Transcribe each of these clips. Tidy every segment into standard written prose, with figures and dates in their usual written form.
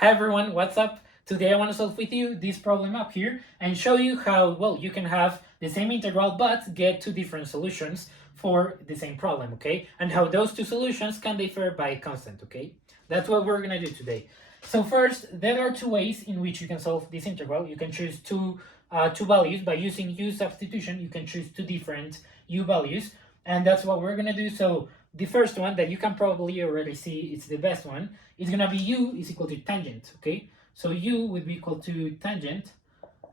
Hi everyone, what's up? Today I want to solve with you this problem up here and show you how, well, you can have the same integral but get two different solutions for the same problem, okay? And how those two solutions can differ by a constant, okay? That's what we're gonna do today. So first, there are two ways in which you can solve this integral. You can choose two values. By using u-substitution, you can choose two different u values, and that's what we're gonna do. So the first one that you can probably already see, it's the best one, is gonna be u is equal to tangent, okay? So u would be equal to tangent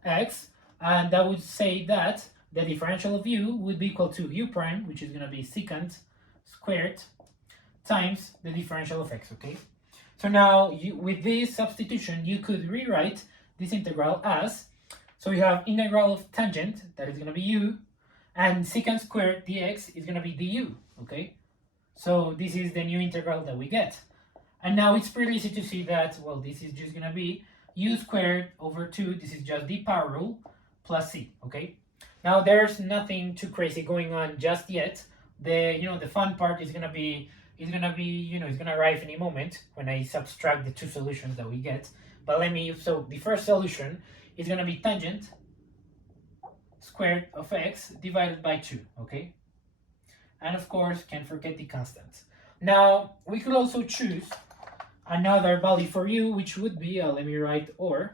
x, and that would say that the differential of u would be equal to u prime, which is gonna be secant squared times the differential of x, okay? So now, with this substitution, you could rewrite this integral as, so you have integral of tangent, that is going to be u, and secant squared dx is going to be du, okay? So this is the new integral that we get. And now it's pretty easy to see that, well, this is just going to be u squared over 2, this is just the power rule, plus c, okay? Now there's nothing too crazy going on just yet. The fun part is going to be, it's gonna arrive any moment when I subtract the two solutions that we get. But so the first solution is gonna be tangent squared of x divided by 2, okay? And of course, can't forget the constants. Now, we could also choose another value for u, which would be, let me write or.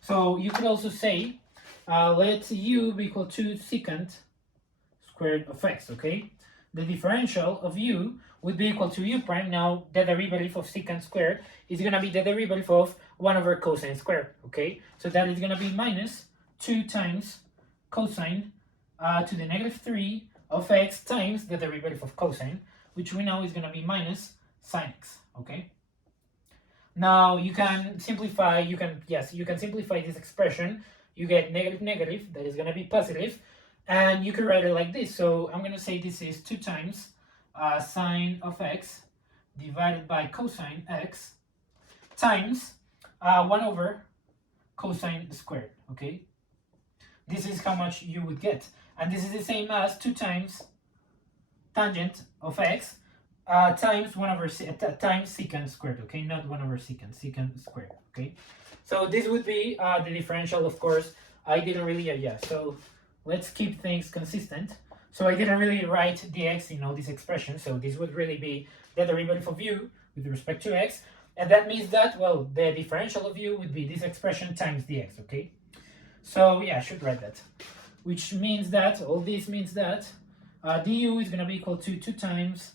So you could also say, let u be equal to secant squared of x, okay? The differential of u would be equal to u prime. Now, the derivative of secant squared is going to be the derivative of 1 over cosine squared, okay? So that is going to be minus 2 times cosine to the negative 3 of x times the derivative of cosine, which we know is going to be minus sine x, okay? Now, you can simplify this expression. You get negative, negative, that is going to be positive. And you can write it like this. So I'm going to say this is 2 times sine of x divided by cosine x times 1 over cosine squared, okay? This is how much you would get. And this is the same as 2 times tangent of x times 1 over times secant squared, okay? Not 1 over secant squared, okay? So this would be the differential, of course. I didn't really, so let's keep things consistent. So I didn't really write dx in all these expressions, so this would really be the derivative of u with respect to x, and that means that, well, the differential of u would be this expression times dx, okay? So yeah, I should write that. Which means that, all this means that du is going to be equal to 2 times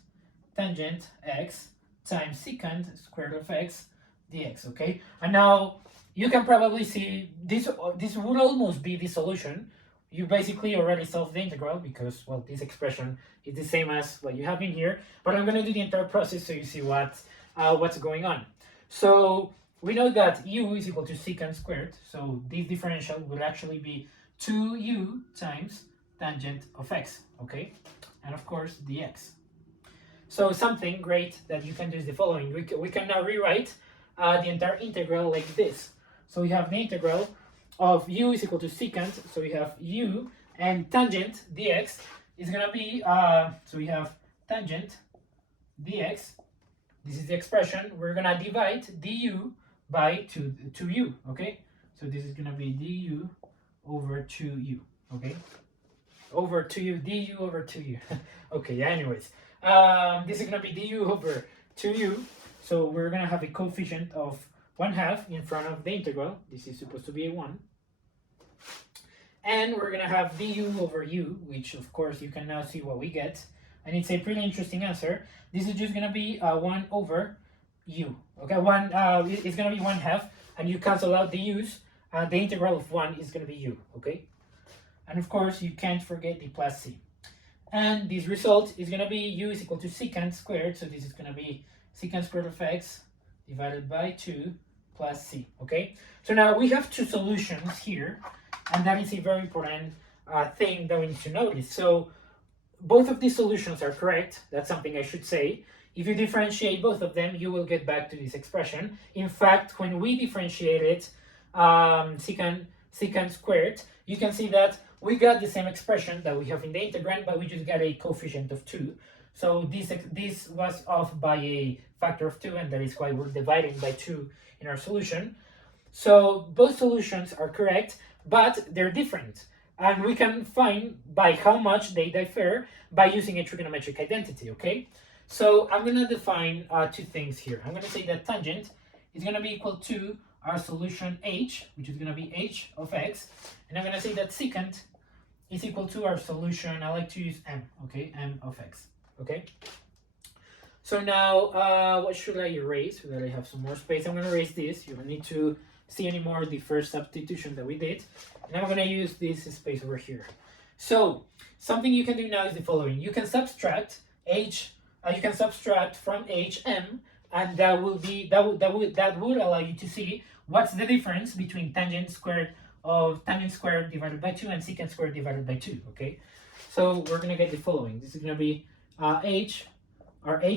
tangent x times secant squared of x dx, okay? And now, you can probably see, this would almost be the solution. You basically already solved the integral because, well, this expression is the same as what you have in here, but I'm going to do the entire process so you see what's going on. So we know that u is equal to secant squared, so this differential would actually be 2u times tangent of x, okay? And of course, dx. So something great that you can do is the following. We can now rewrite the entire integral like this. So we have the integral of u is equal to secant, so we have u, and tangent dx is going to be, so we have tangent dx, this is the expression, we're going to divide du by 2u, okay? So this is going to be du over 2u, okay? Over 2u, du over 2u. Okay, yeah, anyways. This is going to be du over 2u, so we're going to have a coefficient of 1/2 in front of the integral. This is supposed to be a 1. And we're going to have du over u, which of course you can now see what we get. And it's a pretty interesting answer. This is just going to be 1 over u. Okay, it's going to be 1/2, and you cancel out the u's. The integral of 1 is going to be u, okay? And of course, you can't forget the plus c. And this result is going to be u is equal to secant squared. So this is going to be secant squared of x divided by 2 plus c, okay? So now we have two solutions here, and that is a very important thing that we need to notice. So both of these solutions are correct. That's something I should say. If you differentiate both of them, you will get back to this expression. In fact, when we differentiated secant squared, you can see that we got the same expression that we have in the integrand, but we just got a coefficient of 2. So this was off by a factor of 2, and that is why we're dividing by 2 in our solution. So both solutions are correct, but they're different. And we can find by how much they differ by using a trigonometric identity, okay? So I'm going to define 2 things here. I'm going to say that tangent is going to be equal to our solution h, which is going to be h of x. And I'm going to say that secant is equal to our solution, I like to use m, okay? M of x, okay? So now, what should I erase so that I have some more space? I'm going to erase this. You don't need to see anymore the first substitution that we did. And I'm going to use this space over here. So something you can do now is the following. You can subtract h, you can subtract from h m, and that would allow you to see what's the difference between tangent squared divided by 2 and secant squared divided by 2, okay? So we're going to get the following. This is going to be our h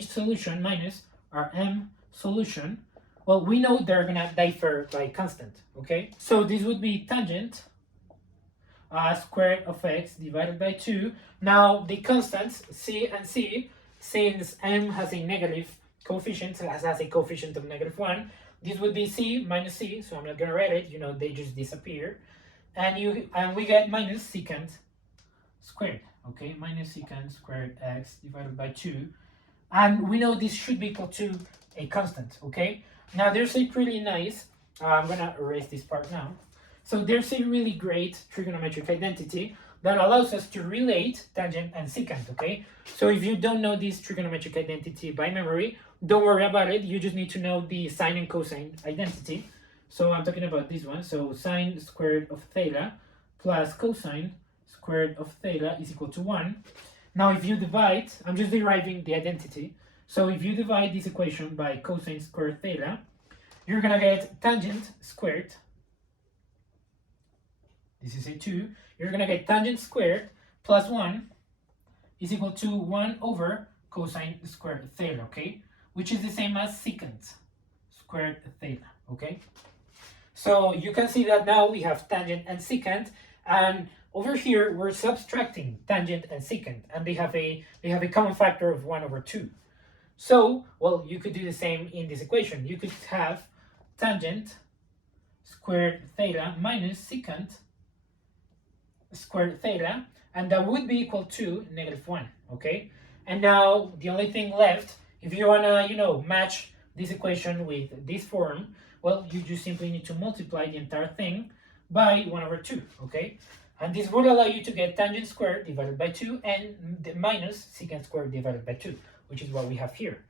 solution minus our m solution. Well, we know they're going to differ by constant, okay? So this would be tangent squared of x divided by 2. Now, the constants c and c, since m has a negative coefficient, has a coefficient of -1, this would be c minus c, so I'm not going to write it, you know, they just disappear. And we get minus secant squared, okay? Minus secant squared x divided by 2. And we know this should be equal to a constant, okay? Now there's a pretty nice, I'm gonna erase this part now. So there's a really great trigonometric identity that allows us to relate tangent and secant, okay? So if you don't know this trigonometric identity by memory, don't worry about it. You just need to know the sine and cosine identity. So I'm talking about this one. So sine squared of theta plus cosine squared of theta is equal to 1. Now if you divide, I'm just deriving the identity. So if you divide this equation by cosine squared theta, you're going to get tangent squared. This is a 2. You're going to get tangent squared plus 1 is equal to 1 over cosine squared theta, okay? Which is the same as secant squared theta, okay? So you can see that now we have tangent and secant, and over here we're subtracting tangent and secant, and they have a common factor of 1 over 2. So, well, you could do the same in this equation. You could have tangent squared theta minus secant squared theta, and that would be equal to -1, okay? And now the only thing left, if you wanna, match this equation with this form, well, you just simply need to multiply the entire thing by 1 over 2, okay? And this would allow you to get tangent squared divided by 2 and minus secant squared divided by 2, which is what we have here.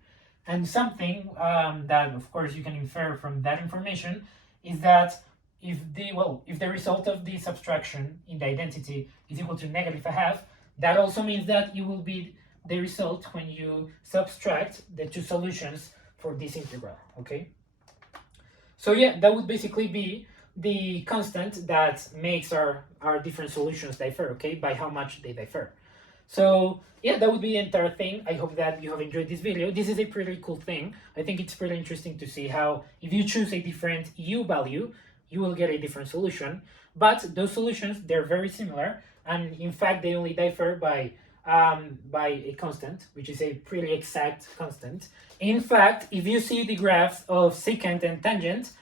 And something that, of course, you can infer from that information is that if the result of the subtraction in the identity is equal to -1/2, that also means that it will be the result when you subtract the 2 solutions for this integral, okay? So yeah, that would basically be the constant that makes our different solutions differ, okay, by how much they differ. So yeah, that would be the entire thing. I hope that you have enjoyed this video. This is a pretty cool thing. I think it's pretty interesting to see how if you choose a different u value, you will get a different solution. But those solutions, they're very similar, and in fact they only differ by a constant, which is a pretty exact constant. In fact, if you see the graphs of secant and tangent,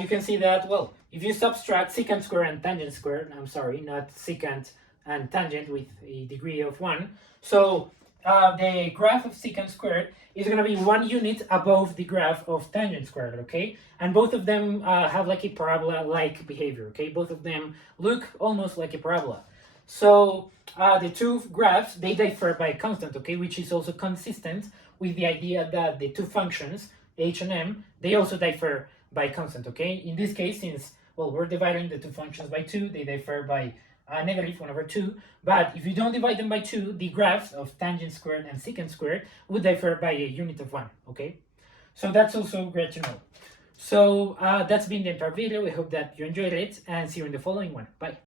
you can see that, well, if you subtract secant squared and tangent squared, I'm sorry, not secant and tangent with a degree of 1. So the graph of secant squared is going to be 1 unit above the graph of tangent squared, okay? And both of them have like a parabola-like behavior, okay? Both of them look almost like a parabola. So the 2 graphs, they differ by a constant, okay? Which is also consistent with the idea that the 2 functions, h and m, they also differ by constant, okay? In this case, since, well, we're dividing the 2 functions by 2, they differ by -1 over 2, but if you don't divide them by 2, the graphs of tangent squared and secant squared would differ by a unit of 1, okay? So that's also great to know. So that's been the entire video. I hope that you enjoyed it, and see you in the following one. Bye.